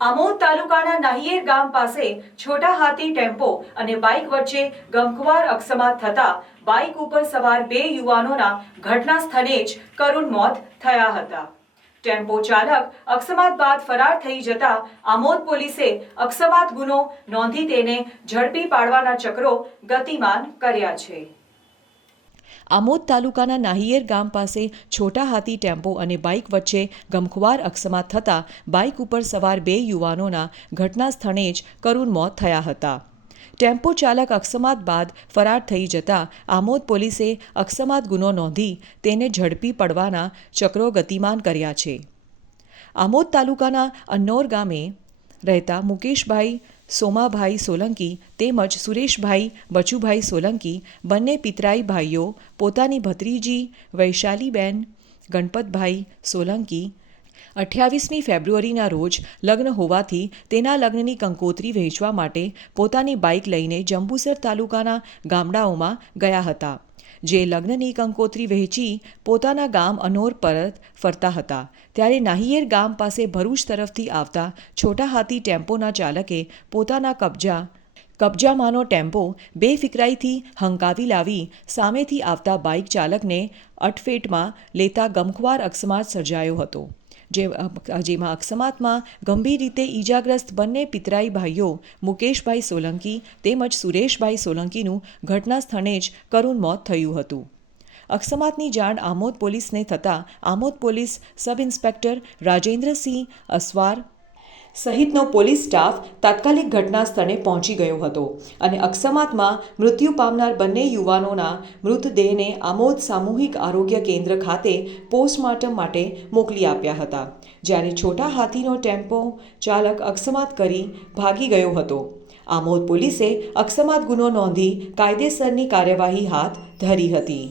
આમોદ તાલુકાના નાહિયેર ગામ પાસે છોટા હાથી ટેમ્પો અને બાઇક વચ્ચે ગમખ્વાર અકસ્માત થતા બાઇક ઉપર સવાર બે યુવાનોના ઘટના સ્થળે જ કરુણ મોત થયા હતા। ટેમ્પો ચાલક અકસ્માત બાદ ફરાર થઈ જતા આમોદ પોલીસે અકસ્માત ગુનો નોંધી તેને ઝડપી પાડવાના ચક્રો ગતિમાન કર્યા છે। આમોદ તાલુકાના નાહિયેર ગામ પાસે છોટા હાથી ટેમ્પો અને બાઇક વચ્ચે ગમખ્વાર અકસ્માત થતાં બાઇક ઉપર સવાર બે યુવાનોના ઘટના સ્થળે જ કરુણ મોત થયા હતા। ટેમ્પો ચાલક અકસ્માત બાદ ફરાર થઈ જતા આમોદ પોલીસે અકસ્માત ગુનો નોંધી તેને ઝડપી પડવાના ચક્રો ગતિમાન કર્યા છે। આમોદ તાલુકાના અન્નોર ગામે રહેતા મુકેશભાઈ સોમાભાઈ સોલંકી તેમજ સુરેશભાઈ બચુભાઈ સોલંકી બંને પિતરાઈ ભાઈઓ પોતાની ભત્રીજી વૈશાલીબેન ગણપતભાઈ સોલંકી 28મી ફેબ્રુઆરીના રોજ લગ્ન હોવાથી તેના લગ્નની કંકોત્રી વહેંચવા માટે પોતાની બાઇક લઈને જંબુસર તાલુકાના ગામડાઓમાં ગયા હતા। જે લગ્નની કંકોત્રી વહેંચી પોતાના ગામ અનોર પરત ફરતા હતા ત્યારે નાહિયેર ગામ પાસે ભરૂચ તરફથી આવતા છોટા હાથી ટેમ્પોના ચાલકે પોતાના કબજામાંનો ટેમ્પો બેફિકરાઈથી હંકાવી લાવી સામેથી આવતા બાઇક ચાલકને અડફેટમાં લેતા ગમખ્વાર અકસ્માત સર્જાયો હતો। જેમાં અકસ્માતમાં ગંભીર રીતે ઈજાગ્રસ્ત બંને પિતરાઈ ભાઈઓ મુકેશભાઈ સોલંકી તેમજ સુરેશભાઈ સોલંકીનું ઘટના સ્થળે જ કરુણ મોત થયું હતું। અકસ્માતની જાણ આમોદ પોલીસને થતાં Amod police sub inspector Rajendrasinh Aswar સહિતનો પોલીસ સ્ટાફ તાત્કાલિક ઘટના સ્થળે પહોંચી ગયો હતો અને અકસ્માતમાં મૃત્યુ પામનાર બંને યુવાનોના મૃતદેહને આમોદ સામૂહિક આરોગ્ય કેન્દ્ર ખાતે પોસ્ટમોર્ટમ માટે મોકલી આપ્યા હતા। જ્યારે છોટા હાથીનો ટેમ્પો ચાલક અકસ્માત કરી ભાગી ગયો હતો। આમોદ પોલીસે અકસ્માત ગુનો નોંધી કાયદેસરની કાર્યવાહી હાથ ધરી હતી।